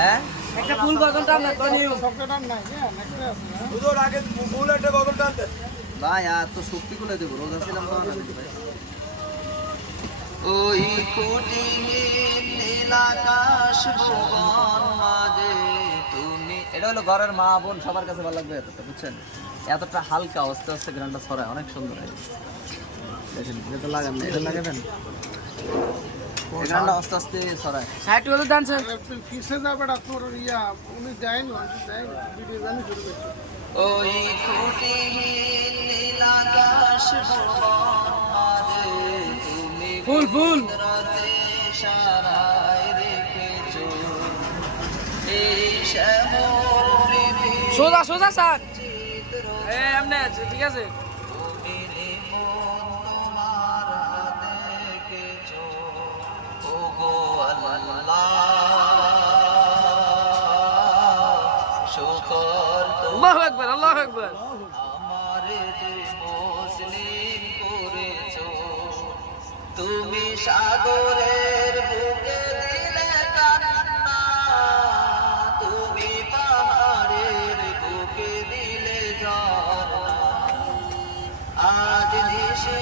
হ্যাঁ একটা ফুল বদল টান না কোন নিউ হুজুর আগে ফুল একটা বদল টানতে ভাই আর তো শক্তি গুলো দেবো রোজা ছিলাম তো না ভাই ওই কোটি নীল আকাশ ভুবন মাঝে তুমি এটা হলো ঘরের মা বোন সবার কাছে ভালো লাগবে এতটা বুঝছেন এতটা হালকা আস্তে আস্তে গানটা ছড়ায় অনেক সুন্দর হয় দেখেন এটা লাগান না এটা লাগাবেন গানটা আস্তে আস্তে ছড়ায় সাইড হলো ডান্স কিসে যাবে তোর ইয়া উনি যায় না ভিডিও জানি শুরু করছে ওই কোটি নীল আকাশ ভুবন মাঝে তুমি ফুল ফুল রাতে সারায় রেখেছো এই শ্যামল পৃথিবী সোজা সোজা স্যার এই আমনে আছে ঠিক আছে তোমার হাতে রেখেছো ওগো আল্লাহ শুকর আল্লাহু আকবার আল্লাহু আকবার আমারে মুসলিম করেছো তুমি সাগরের বুকে দিলে কান্না তুমি পাহাড়ের বুকে দিলে ঝর্ণা আজ নিশি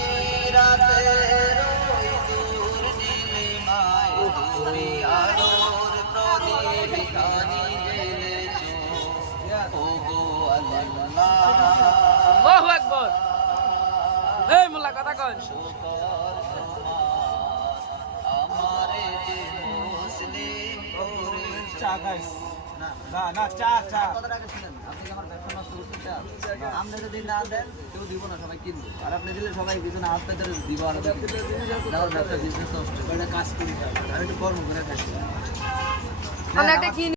রাতের ওই দূর নীলিমায় তুমি আলোর প্রদীপ খানি জ্বেলেছো ওগো আল্লাহ আল্লাহু আকবার এই মোল্লা কথা কন আমারে যে মুসলিম করেছো চা গাইস না না চা চা কথাটা আগে শুনেন আপনি কি আমার ব্যবসা নষ্ট করতে চান আপনি যদি না দেন কেউ দিব না সবাই কিনবে আর আপনি দিলে সবাই পিছনে হাত পেতে দিব আর আমার ব্যবসা বিজনেস নষ্ট এটা কাজ করি আমি একটু কর্ম করে খাচ্ছি মানে একটা কি